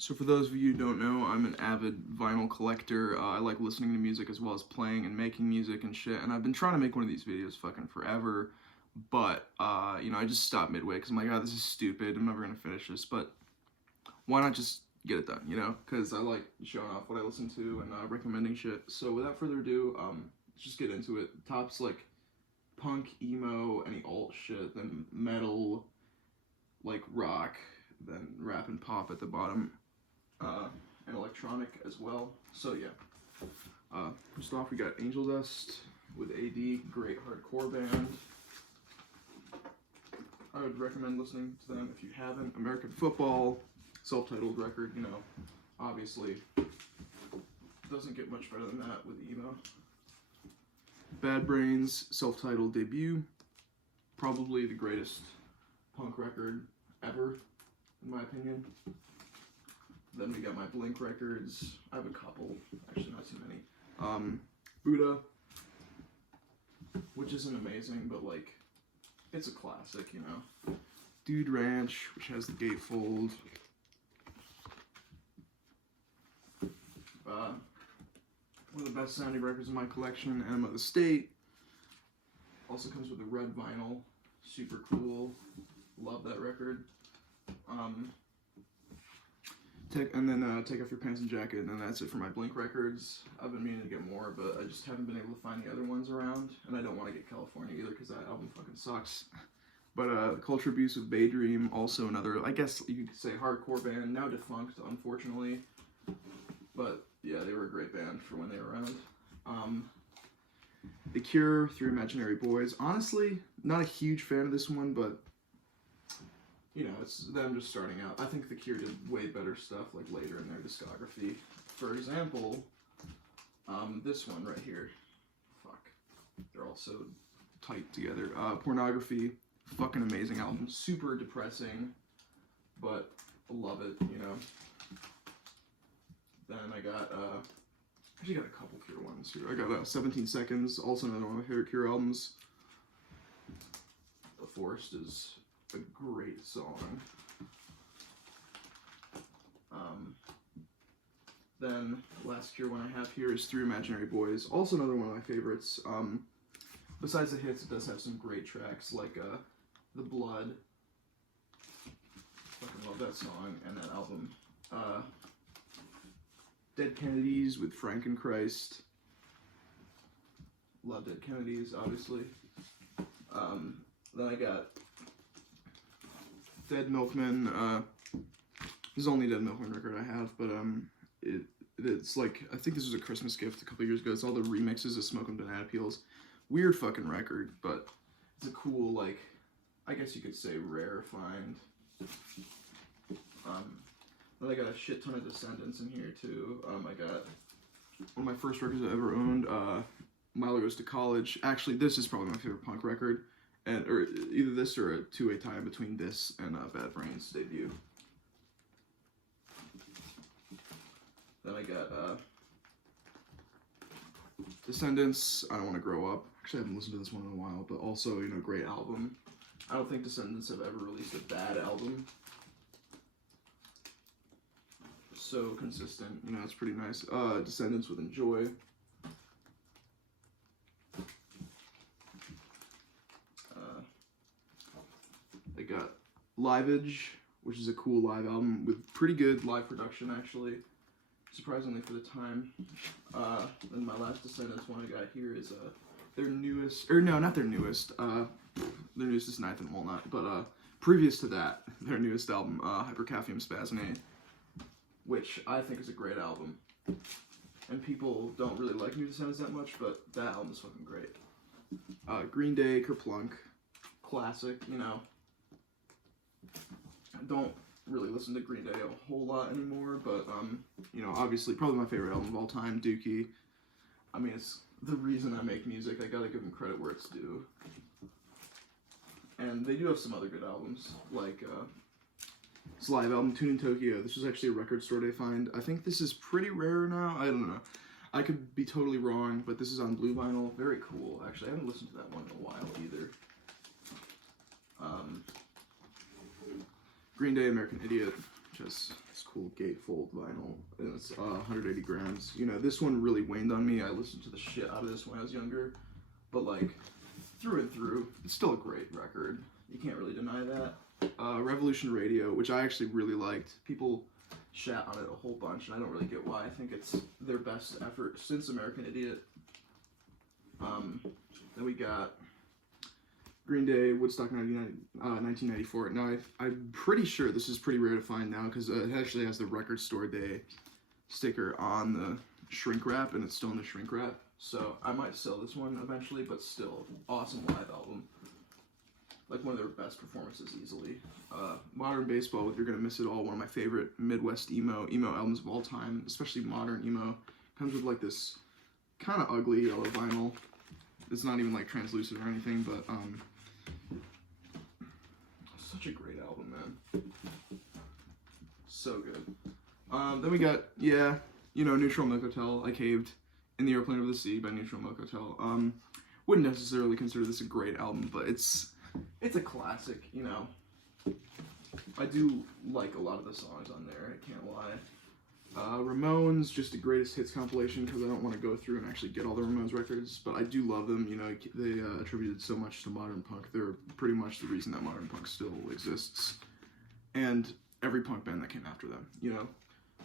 So for those of you who don't know, I'm an avid vinyl collector. I like listening to music as well as playing and making music and shit. And I've been trying to make one of these videos fucking forever. But, I just stopped midway because I'm like, oh, this is stupid. I'm never going to finish this. But why not just get it done, Because I like showing off what I listen to and recommending shit. So without further ado, let's just get into it. Top's like punk, emo, any alt shit, then metal, like rock, then rap and pop at the bottom. And electronic as well. So yeah. First off, we got Angel Dust with AD, great hardcore band. I would recommend listening to them if you haven't. American Football, self-titled record, obviously doesn't get much better than that with emo. Bad Brains, self-titled debut, probably the greatest punk record ever, in my opinion. Then we got my Blink records. I have a couple, actually not too many. Buddha, which isn't amazing, but like, it's a classic, Dude Ranch, which has the gatefold. One of the best sounding records in my collection, Enema of the State. Also comes with a red vinyl, super cool. Love that record. Take Off Your Pants and Jacket, and then that's it for my Blink records. I've been meaning to get more, but I just haven't been able to find the other ones around, and I don't want to get California either, because that album fucking sucks. But Culture Abuse with Daydream, also another, I guess you could say hardcore band, now defunct, unfortunately. But yeah, they were a great band for when they were around. The Cure, Three Imaginary Boys. Honestly, not a huge fan of this one, but it's them just starting out. I think The Cure did way better stuff, like, later in their discography. For example, this one right here. Fuck. They're all so tight together. Pornography, fucking amazing album. Super depressing, but I love it, Then I got, actually got a couple Cure ones here. I got 17 Seconds, also another one of my favorite Cure albums. The Forest is a great song. Then the last Cure one I have here is Three Imaginary Boys, also another one of my favorites. Besides the hits, it does have some great tracks like The Blood. Fucking love that song and that album. Dead Kennedys with Frankenchrist. Love Dead Kennedys, obviously. Then I got Dead Milkmen. This is the only Dead Milkmen record I have, but it's like, I think this was a Christmas gift a couple years ago. It's all the remixes of Smoke and Banana Peels. Weird fucking record, but it's a cool, like, I guess you could say rare find. Then I got a shit ton of Descendants in here too. I got one of my first records I ever owned, Milo Goes to College. Actually, this is probably my favorite punk record, or either this or a two-way tie between this and Bad Brains' debut. Then I got Descendants, I Don't Want to Grow Up. Actually, I haven't listened to this one in a while, but also, great album. I don't think Descendants have ever released a bad album. So consistent, it's pretty nice. Descendants with Enjoy. They got Liveage, which is a cool live album with pretty good live production, actually, surprisingly for the time. Then my last Descendants one I got here is their newest, or no, not their newest. Their newest is Knife and Walnut, but previous to that, their newest album, Hypercapnium Spasmate, which I think is a great album. And people don't really like New Descendants that much, but that album is fucking great. Green Day, Kerplunk, classic, I don't really listen to Green Day a whole lot anymore, but, obviously, probably my favorite album of all time, Dookie. I mean, it's the reason I make music. I gotta give them credit where it's due. And they do have some other good albums, like, this live album, Tune in Tokyo. This was actually a record store day find. I think this is pretty rare now. I don't know. I could be totally wrong, but this is on blue vinyl. Very cool, actually. I haven't listened to that one in a while either. Green Day, American Idiot, which has this cool gatefold vinyl, and it's 180 grams. You know, this one really waned on me. I listened to the shit out of this when I was younger, but like through and through, it's still a great record. You can't really deny that. Revolution Radio, which I actually really liked. People shat on it a whole bunch, and I don't really get why. I think it's their best effort since American Idiot. Then we got Green Day, Woodstock 1994. Now, I'm pretty sure this is pretty rare to find now because it actually has the Record Store Day sticker on the shrink wrap, and it's still in the shrink wrap. So I might sell this one eventually, but still, awesome live album. Like one of their best performances easily. Modern Baseball with You're Gonna Miss It All, one of my favorite Midwest emo albums of all time, especially modern emo. Comes with like this kind of ugly yellow vinyl. It's not even like translucent or anything, but such a great album, man. So good. Then we got, Neutral Milk Hotel. I Caved in the Airplane Over the Sea by Neutral Milk Hotel. Wouldn't necessarily consider this a great album, but it's a classic, you know. I do like a lot of the songs on there, I can't lie. Ramones, just the greatest hits compilation, because I don't want to go through and actually get all the Ramones records, but I do love them. You know, they attributed so much to modern punk. They're pretty much the reason that modern punk still exists, and every punk band that came after them, you know.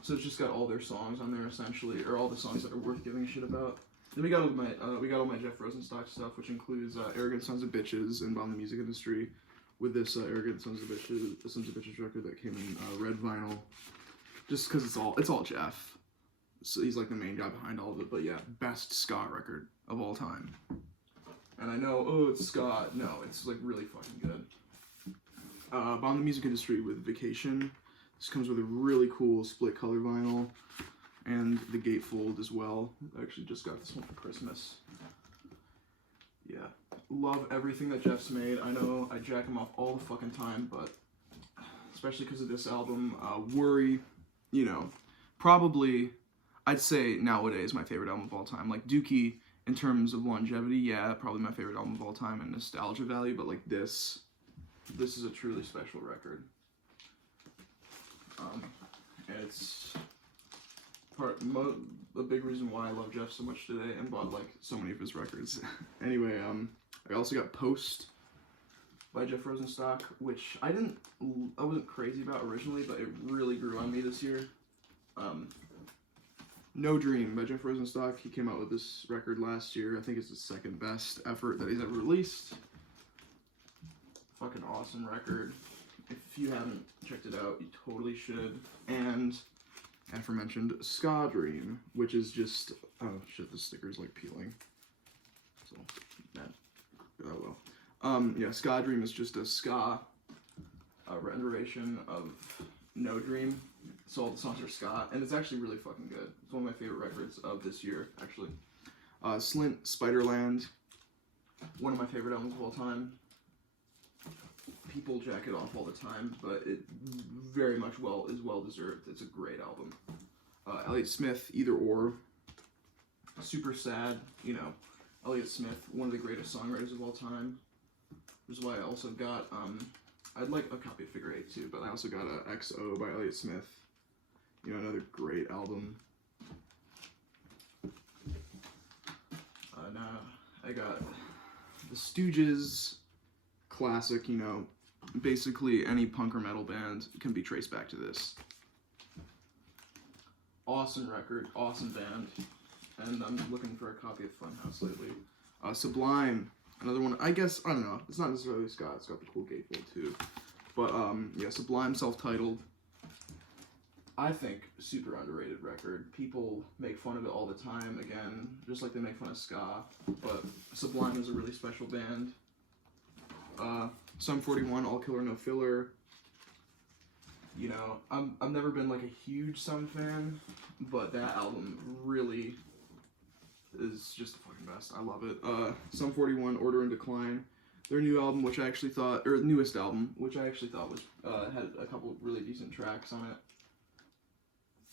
So it's just got all their songs on there, essentially, or all the songs that are worth giving a shit about. Then we got all my Jeff Rosenstock stuff, which includes Arrogant Sons of Bitches and Bomb the Music Industry, with this Arrogant Sons of Bitches record that came in red vinyl. Just because it's all Jeff. So he's like the main guy behind all of it. But yeah, best ska record of all time. And I know, it's ska. No, it's like really fucking good. Bomb the Music Industry with Vacation. This comes with a really cool split color vinyl. And the gatefold as well. I actually just got this one for Christmas. Yeah. Love everything that Jeff's made. I know I jack him off all the fucking time, but especially because of this album, Worry, you know, probably, I'd say nowadays my favorite album of all time. Like Dookie, in terms of longevity, yeah, probably my favorite album of all time and nostalgia value, but like this is a truly special record. And it's a big reason why I love Jeff so much today and bought like so many of his records. Anyway, I also got Post by Jeff Rosenstock, which I wasn't crazy about originally, but it really grew on me this year. No Dream by Jeff Rosenstock. He came out with this record last year. I think it's the second best effort that he's ever released. Fucking awesome record. If you haven't checked it out, you totally should. And aforementioned Ska Dream, which is just, oh shit, the sticker's like peeling. So, oh well. Yeah, Ska Dream is just a ska rendition of No Dream. So all the songs are ska, and it's actually really fucking good. It's one of my favorite records of this year, actually. Slint, Spiderland, one of my favorite albums of all time. People jack it off all the time, but it very much is well deserved. It's a great album. Elliott Smith, Either Or, super sad, you know. Elliott Smith, one of the greatest songwriters of all time. Which is why I also got, I'd like a copy of Figure 8 too, but I also got a XO by Elliott Smith. You know, another great album. Now I got the Stooges, classic, you know, basically any punk or metal band can be traced back to this. Awesome record, awesome band, and I'm looking for a copy of Funhouse lately. Sublime, another one, I don't know, it's not necessarily ska, it's got the cool gatefold too, but yeah, Sublime, self-titled, I think super underrated record. People make fun of it all the time, again, just like they make fun of ska, but Sublime is a really special band. Sum 41, All Killer No Filler. You know, I've never been like a huge Sum fan, but that album really is just the fucking best. I love it. Sum 41, Order and Decline. Their new album, which I actually thought, or newest album, which I actually thought was had a couple really decent tracks on it.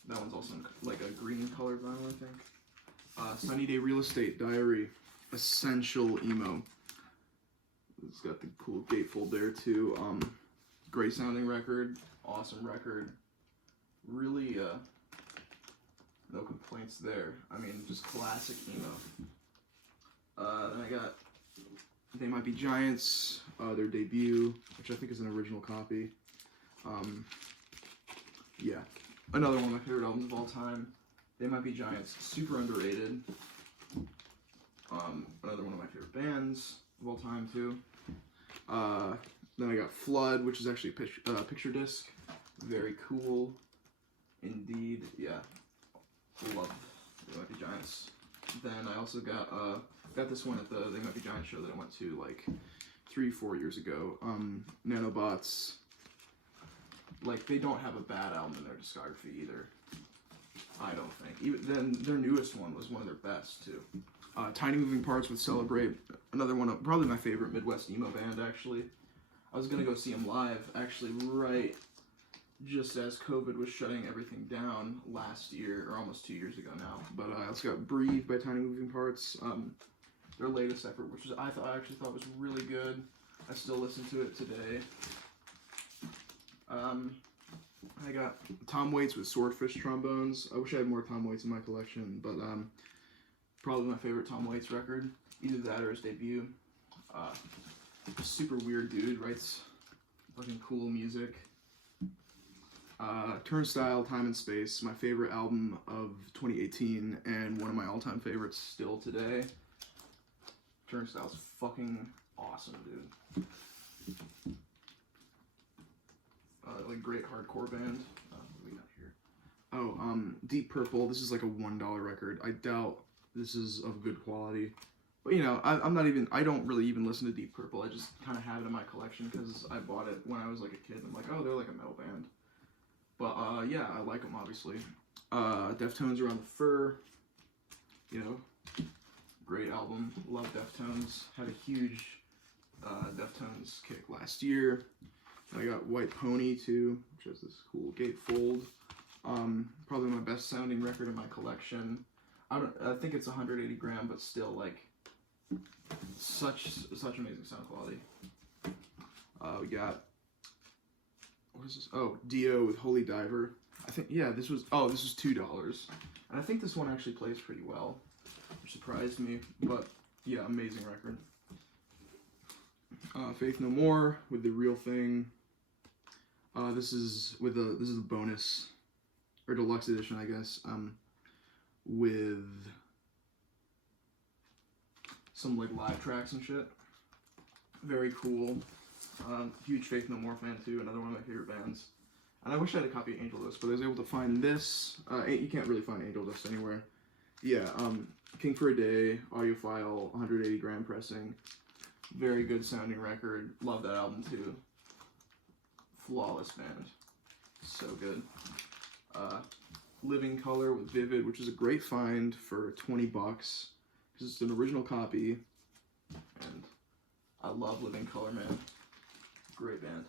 That one's also like a green colored vinyl, I think. Sunny Day Real Estate Diary, essential emo. It's got the cool gatefold there too. Great sounding record, awesome record, really, no complaints there. I mean, just classic emo. Then I got They Might Be Giants, their debut, which I think is an original copy. Yeah, another one of my favorite albums of all time. They Might Be Giants, super underrated. Another one of my favorite bands of all time too. Then I got Flood, which is actually a picture disc. Very cool, indeed. Yeah, love They Might Be Giants. Then I also got this one at the They Might Be Giants show that I went to like 3-4 years ago. Nanobots. Like, they don't have a bad album in their discography either. I don't think. Even then, their newest one was one of their best too. Tiny Moving Parts with Celebrate, another one of probably my favorite Midwest emo band actually. I was gonna go see them live actually right just as COVID was shutting everything down last year, or almost 2 years ago now. But I also got Breathe by Tiny Moving Parts, their latest effort, which I actually thought was really good. I still listen to it today. I got Tom Waits with Swordfish Trombones. I wish I had more Tom Waits in my collection, but probably my favorite Tom Waits record. Either that or his debut. Super weird dude, writes fucking cool music. Turnstile, Time and Space, my favorite album of 2018 and one of my all-time favorites still today. Turnstile's fucking awesome, dude. Like, great hardcore band. What do we got here? Oh, Deep Purple. This is like a $1 record. I doubt this is of good quality. But, you know, I don't really even listen to Deep Purple. I just kind of have it in my collection because I bought it when I was like a kid. I'm like, oh, they're like a metal band. But, yeah, I like them, obviously. Deftones Around the Fur. You know, great album. Love Deftones. Had a huge Deftones kick last year. I got White Pony too, which has this cool gatefold. Probably my best sounding record in my collection. I think it's 180 gram, but still, like, such amazing sound quality. We got, what is this? Oh, Dio with Holy Diver. I think, yeah, this was $2, and I think this one actually plays pretty well, which surprised me. But yeah, amazing record. Faith No More with The Real Thing. This is the bonus or deluxe edition, I guess, with some like live tracks and shit. Very cool. Huge Faith No More fan too. Another one of my favorite bands. And I wish I had a copy of Angel Dust, but I was able to find this. You can't really find Angel Dust anywhere. Yeah. King for a Day, audiophile, 180 gram pressing. Very good sounding record. Love that album too. Flawless band. So good. Living Color with Vivid, which is a great find for $20 because it's an original copy. And I love Living Color, man. Great band.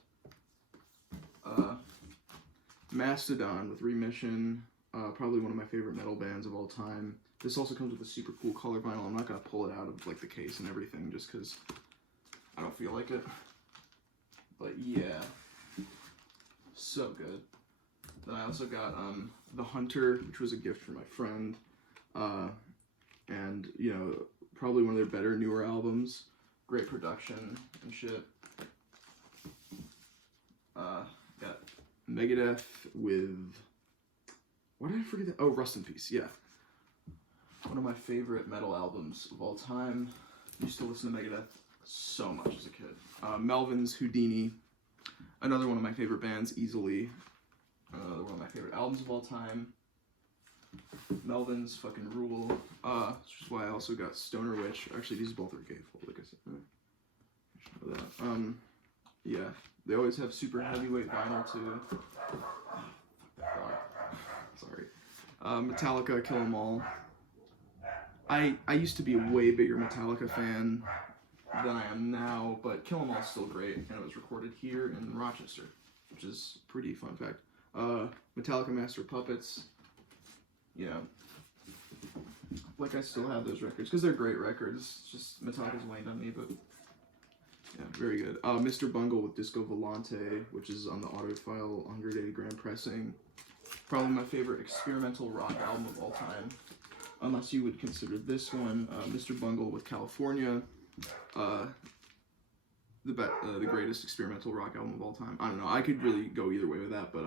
Mastodon with Remission. Probably one of my favorite metal bands of all time. This also comes with a super cool color vinyl. I'm not going to pull it out of like the case and everything just because I don't feel like it. But yeah. So good. Then I also got The Hunter, which was a gift from my friend. And, you know, probably one of their better, newer albums. Great production and shit. Got Megadeth with... What did I forget? Oh, Rust in Peace, yeah. One of my favorite metal albums of all time. Used to listen to Megadeth so much as a kid. Melvins, Houdini. Another one of my favorite bands, easily. Another one of my favorite albums of all time. Melvins fucking rule. Which is why I also got Stoner Witch. Actually, these both are gatefold, like I said. I should know that. Yeah. They always have super heavyweight vinyl, too. Sorry. Metallica, Kill 'Em All. I used to be a way bigger Metallica fan than I am now, but Kill 'Em All is still great, and it was recorded here in Rochester, which is a pretty fun fact. Metallica Master of Puppets, you know, like I still have those records, because they're great records, just Metallica's waned on me, but yeah, very good. Mr. Bungle with Disco Volante, which is on the audiophile 180 gram pressing. Probably my favorite experimental rock album of all time. Unless you would consider this one, Mr. Bungle with California, the greatest experimental rock album of all time. I don't know, I could really go either way with that, but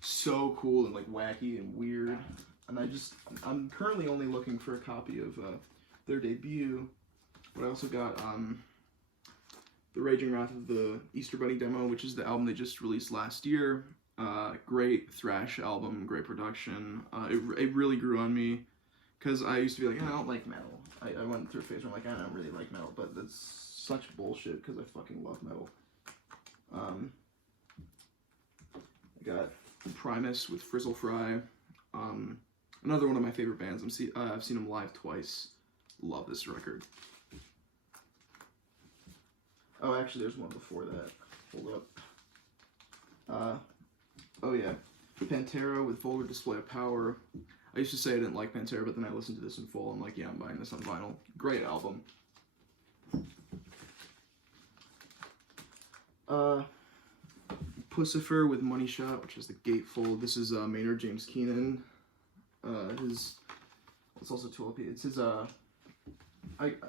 so cool and like wacky and weird. And I'm currently only looking for a copy of their debut, but I also got The Raging Wrath of the Easter Bunny demo, which is the album they just released last year. Great thrash album, great production. It really grew on me, because I used to be like, I don't like metal. I went through a phase where I'm like, I don't really like metal, but that's such bullshit, because I fucking love metal. I got Primus with Frizzle Fry. Another one of my favorite bands. I've seen them live twice. Love this record. Oh, actually, there's one before that. Hold up. Oh yeah, Pantera with Vulgar Display of Power. I used to say I didn't like Pantera, but then I listened to this in full. I'm like, yeah, I'm buying this on vinyl. Great album. Pussifer with Money Shot, which is the gatefold. This is Maynard James Keenan. It's also 2LP. It's his I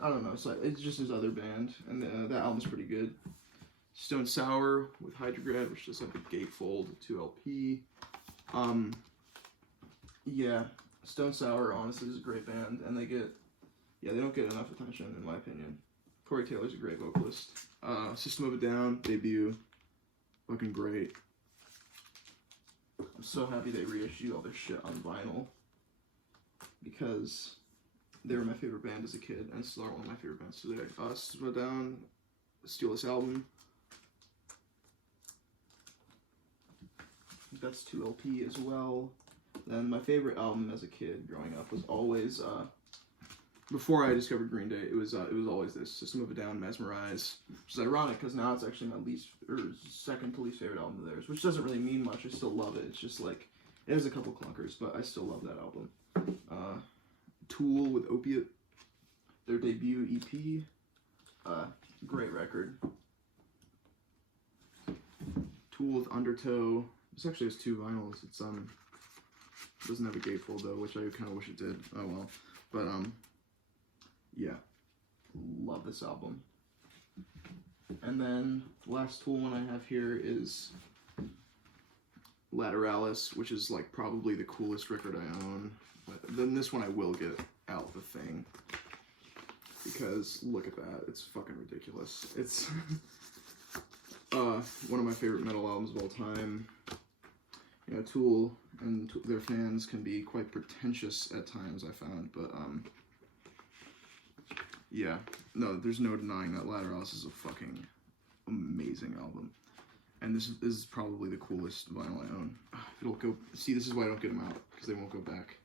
don't know. It's just his other band, and that album's pretty good. Stone Sour with Hydrograd, which does have the gatefold 2LP. Yeah, Stone Sour honestly is a great band, and they don't get enough attention in my opinion. Corey Taylor's a great vocalist. System of a Down debut, fucking great. I'm so happy they reissued all their shit on vinyl, because they were my favorite band as a kid, and still are one of my favorite bands today. System of a Down, steal this album. That's 2LP as well. Then my favorite album as a kid growing up was always, before I discovered Green Day, it was always this, System of a Down, Mesmerize, which is ironic because now it's actually my second to least favorite album of theirs, which doesn't really mean much. I still love it. It's just like, it has a couple clunkers, but I still love that album. Tool with Opiate, their debut EP, great record. Tool with Undertow. This actually has 2 vinyls. It's doesn't have a gatefold though, which I kind of wish it did. Oh well. But yeah, love this album. And then the last Tool one I have here is Lateralis, which is like probably the coolest record I own. But then this one I will get out the thing, because look at that, it's fucking ridiculous. It's one of my favorite metal albums of all time. You know, Tool and their fans can be quite pretentious at times, I found, but yeah, no, there's no denying that Lateralis is a fucking amazing album. And this is probably the coolest vinyl I own. It'll go, see, this is why I don't get them out, because they won't go back.